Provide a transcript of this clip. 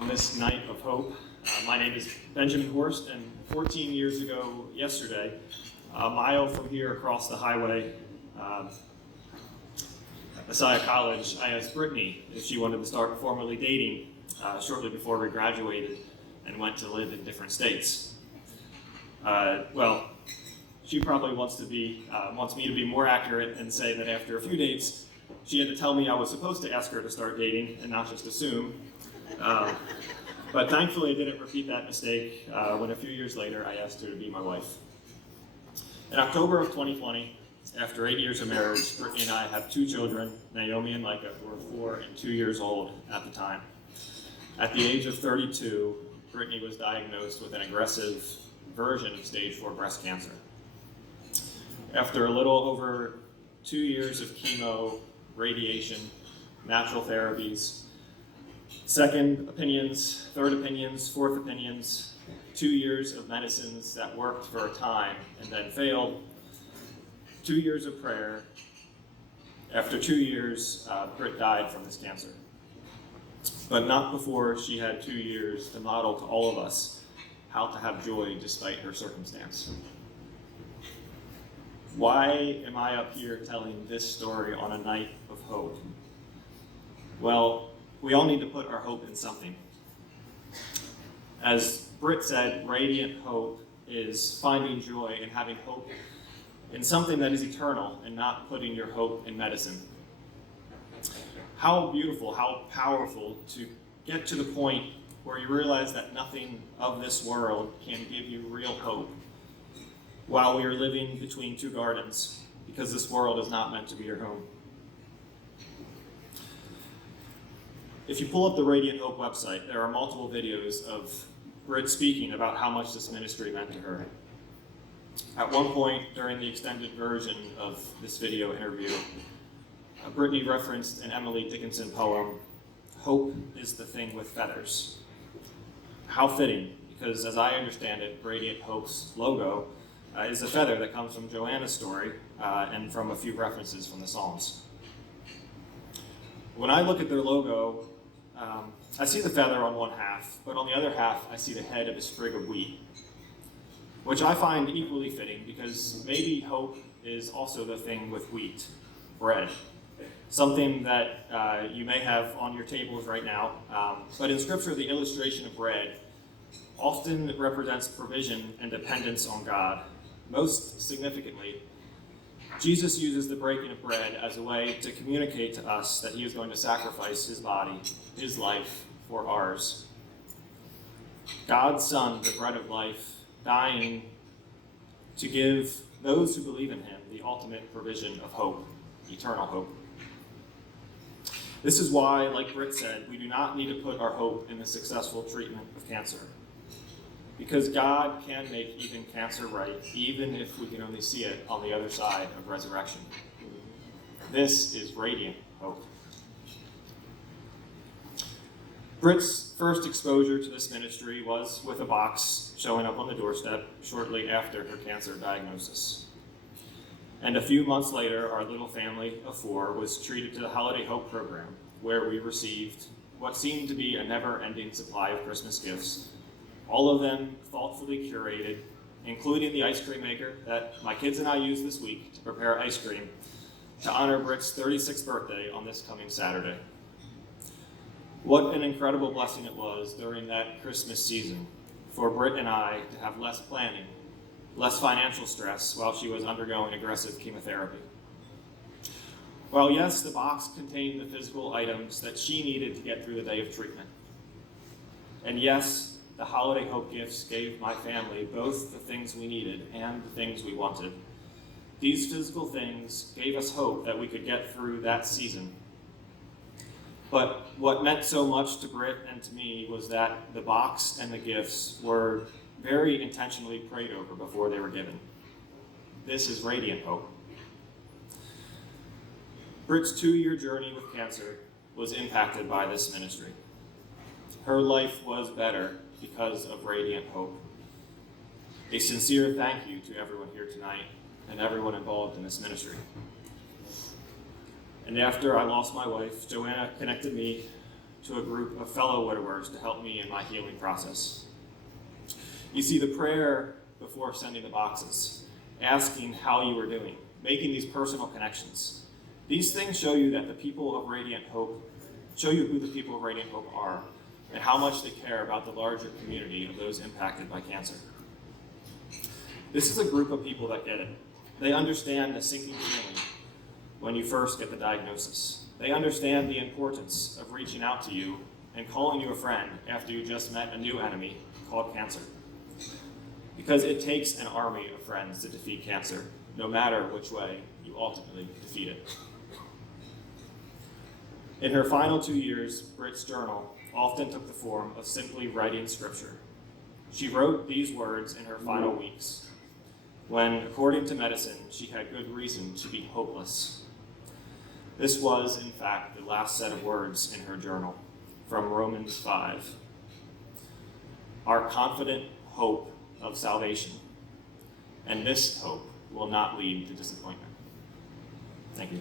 On this night of hope. My name is Benjamin Horst, and 14 years ago yesterday, a mile from here across the highway, at Messiah College, I asked Brittany if she wanted to start formally dating shortly before we graduated and went to live in different states. She probably wants me to be more accurate and say that after a few dates, she had to tell me I was supposed to ask her to start dating and not just assume. But thankfully I didn't repeat that mistake when a few years later I asked her to be my wife. In October of 2020, after 8 years of marriage, Brittany and I have two children, Naomi and Micah, who were 4 and 2 years old at the time. At the age of 32, Brittany was diagnosed with an aggressive version of stage 4 breast cancer. After a little over 2 years of chemo, radiation, natural therapies, second opinions, third opinions, fourth opinions, 2 years of medicines that worked for a time and then failed, 2 years of prayer. After 2 years, Britt died from this cancer. But not before she had 2 years to model to all of us how to have joy despite her circumstance. Why am I up here telling this story on a night of hope? Well, we all need to put our hope in something. As Britt said, radiant hope is finding joy and having hope in something that is eternal and not putting your hope in medicine. How beautiful, how powerful to get to the point where you realize that nothing of this world can give you real hope while we are living between two gardens, because this world is not meant to be your home. If you pull up the Radiant Hope website, there are multiple videos of Britt speaking about how much this ministry meant to her. At one point during the extended version of this video interview, Brittany referenced an Emily Dickinson poem, "Hope is the thing with feathers." How fitting, because as I understand it, Radiant Hope's logo is a feather that comes from Joanna's story and from a few references from the Psalms. When I look at their logo, I see the feather on one half, but on the other half, I see the head of a sprig of wheat, which I find equally fitting because maybe hope is also the thing with wheat, bread, something that you may have on your tables right now. But in Scripture, the illustration of bread often represents provision and dependence on God. Most significantly, Jesus uses the breaking of bread as a way to communicate to us that he is going to sacrifice his body, his life, for ours. God's Son, the bread of life, dying to give those who believe in him the ultimate provision of hope, eternal hope. This is why, like Britt said, we do not need to put our hope in the successful treatment of cancer. Because God can make even cancer right, even if we can only see it on the other side of resurrection. This is radiant hope. Britt's first exposure to this ministry was with a box showing up on the doorstep shortly after her cancer diagnosis. And a few months later, our little family of 4 was treated to the Holiday Hope program, where we received what seemed to be a never-ending supply of Christmas gifts, all of them thoughtfully curated, including the ice cream maker that my kids and I used this week to prepare ice cream to honor Britt's 36th birthday on this coming Saturday. What an incredible blessing it was during that Christmas season for Britt and I to have less planning, less financial stress while she was undergoing aggressive chemotherapy. While yes, the box contained the physical items that she needed to get through the day of treatment. And yes, the Holiday Hope gifts gave my family both the things we needed and the things we wanted. These physical things gave us hope that we could get through that season. But what meant so much to Britt and to me was that the box and the gifts were very intentionally prayed over before they were given. This is radiant hope. Britt's 2-year journey with cancer was impacted by this ministry. Her life was better because of radiant hope. A sincere thank you to everyone here tonight and everyone involved in this ministry. And after I lost my wife, Joanna connected me to a group of fellow widowers to help me in my healing process. You see, the prayer before sending the boxes, asking how you were doing, making these personal connections, these things show you that the people of Radiant Hope, show you who the people of Radiant Hope are and how much they care about the larger community of those impacted by cancer. This is a group of people that get it. They understand the sinking feeling when you first get the diagnosis. They understand the importance of reaching out to you and calling you a friend after you just met a new enemy called cancer. Because it takes an army of friends to defeat cancer, no matter which way you ultimately defeat it. In her final 2 years, Britt's journal often took the form of simply writing scripture. She wrote these words in her final weeks, when, according to medicine, she had good reason to be hopeless. This was, in fact, the last set of words in her journal, from Romans 5. Our confident hope of salvation, and this hope will not lead to disappointment. Thank you.